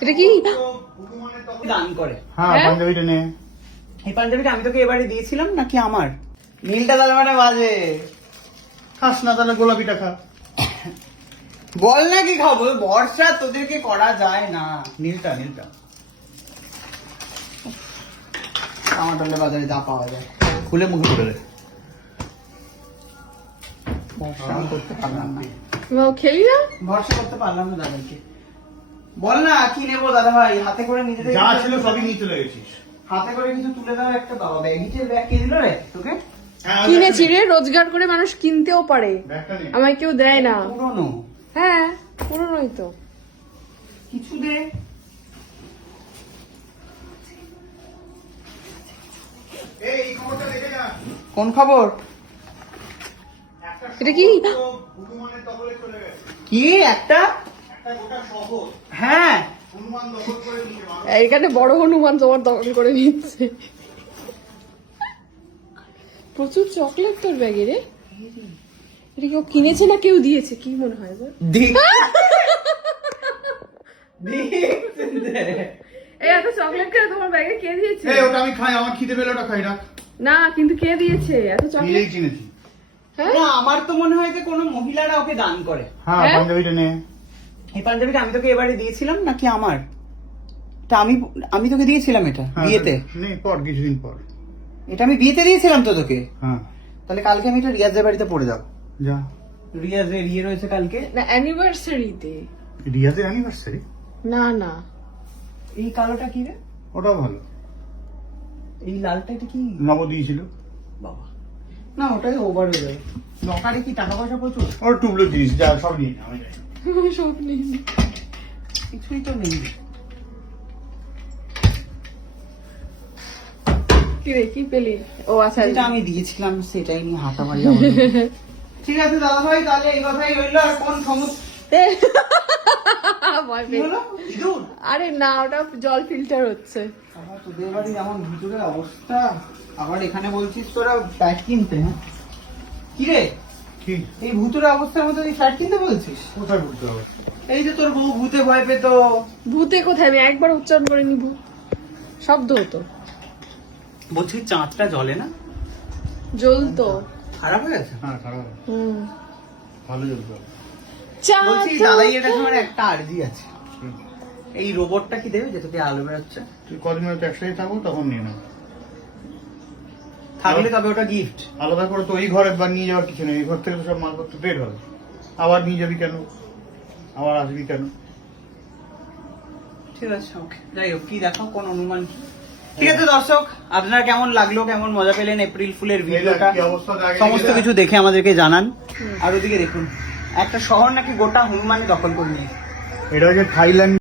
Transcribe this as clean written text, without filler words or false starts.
এটা কি দান করে। হ্যাঁ পাঞ্জাবিটা নে। এই পাঞ্জাবিটা আমি তোকে এবারে দিয়েছিলাম নাকি আমার? নীলটা তাহলে মানে বাজে। খাস না তাহলে গোলাপিটা খা। বল না কি খাবো, বর্ষা তোদেরকে করা যায় না। নীলটা নীলটা টমাটোলে বাজারে যা পাওয়া যায় খুলে মুখে পড়ে রে। ভরসা আমি করতে পারলাম না, খেলি না। ভরসা করতে পারলাম না দাদাকে। বল না কি নেবো দাদা ভাই, হাতে করে নিজেদের যা ছিল সবই নিয়ে চলে গেছিস। হাতে করে কিছু তুলে দাও একটা। বাবা ব্যাগিটের ব্যাগ কে দিল রে তোকে? কিনেছি রে, রোজগার করে মানুষ কিনতেও পারে, ব্যাগটা নে। আমায় কেউ দেয় না। পুরোনো হ্যাঁ পুরোনোই তো। কিছু দে। এই খবরটা দেখে যা। কোন খবর? এটা কি হনুমানের দখলে চলে গেছে। কি একটা একটা গোটা শহর হ্যাঁ হনুমান দখল করে নিয়ে মানুষ। এখানে বড় হনুমান তোমার দখল করে নিচ্ছে। প্রচুর চকলেট তোর ব্যাগে রে। এটা কেউ কিনেছে না কেউ দিয়েছে, কি মনে হয় গো? এই এত চকলেট কেন তোমার ব্যাগে কে দিয়েছে? এই ওটা আমি খাই, আমার খিদে পেলে ওটা খাই না। না কিন্তু কে দিয়েছে এত চকলেট? নিজেই কিনেছি। হ্যাঁ না, আমার তো মনে হয় যে কোনো মহিলারা ওকে দান করে। হ্যাঁ হ্যাঁ? পাঞ্জাবিটা নে। এই পাঞ্জাবিটা আমি তোকে এবারে দিয়েছিলাম নাকি আমার? এটা আমি তোকে দিয়েছিলাম এটা হ্যাঁ, বিয়েতে। নে পর কিছুদিন পর। এটা আমি বিয়েতে দিয়েছিলাম তো তোকে। হ্যাঁ তাহলে কালকে আমি এটা রিয়াজের বাড়িতে পড়ে যাবো। যা। রিয়াজের বিয়ে রয়েছে কালকে। না অ্যানিভার্সারিতে। রিয়াজের অ্যানিভার্সারি? না না এই কালোটা কি রে? ওটাও ভালো। এই লালটা এটা কি? নব দিয়েছিল। বাবা না, ওটাই ওভার হয়ে যাবে। লকারে কি টাকা পয়সা প্রচুর? ওর টুবলো জিনিস যা সব নিয়ে নে, আমি যাই। সব নেই। কিছুই তো নেই। কি রে কি পেলি? ও আচ্ছা যেটা আমি দিয়েছিলাম সেটাই নিয়ে হাঁটামারি হবে। ঠিক আছে দাদা ভাই, তাহলে এই কথাই রইলো। আর কোন সমস্যা ভয় কি পেয়ে- হলো? ইঁদুর? আরে না ওটা জল ফিল্টার হচ্ছে। বাবা, তোদের বাড়ি এমন ভিতরে অবস্থা, আবার এখানে বলছিস তোরা ফ্ল্যাট কিনতে? হ্যাঁ কি রে, কি? এই ভূতের অবস্থার মধ্যে তুই ফ্ল্যাট কিনতে বলছিস? কোথায় বলতে হবে? এই যে তোর বউ ভূতে ভয় পেত। ভূতে কোথায়, আমি একবার উচ্চারণ করে নিব, শব্দ হতো। বলছি চাঁদটা জ্বলে না? জ্বলতো। খারাপ হয়ে গেছে? হ্যাঁ খারাপ। হুম ভালো চলতে হবে। বলছি দাদাই, এটা আমার একটা আর্জি আছে। এই রোবটটা কি দেবে যেটাতে আলো বেরোচ্ছে? তুই কদিন হয়তো একসাথে থাকবো তখন নিয়ে নেবো। থাকলে তবে ওটা গিফট। আলাদা করে তো ওই ঘরে বা নিয়ে যাওয়ার কিছু নেই। এই ঘর থেকে তো সব মালপত্র বের হবে। আবার নিয়ে যাবি কেন? আবার আসবি কেন? ঠিক আছে ওকে, যাই হোক কি দেখাও কোন অনুমান কি? ঠিক আছে দর্শক, আপনারা কেমন লাগলো, কেমন মজা পেলেন এপ্রিল ফুলের ভিডিওটা, কি অবস্থা জায়গায় সমস্ত গেলে- কিছু দেখে আমাদেরকে জানান। আর ওদিকে দেখুন একটা শহর নাকি গোটা হনুমানে দখল করে নিয়েছে। এটা হচ্ছে থাইল্যান্ড।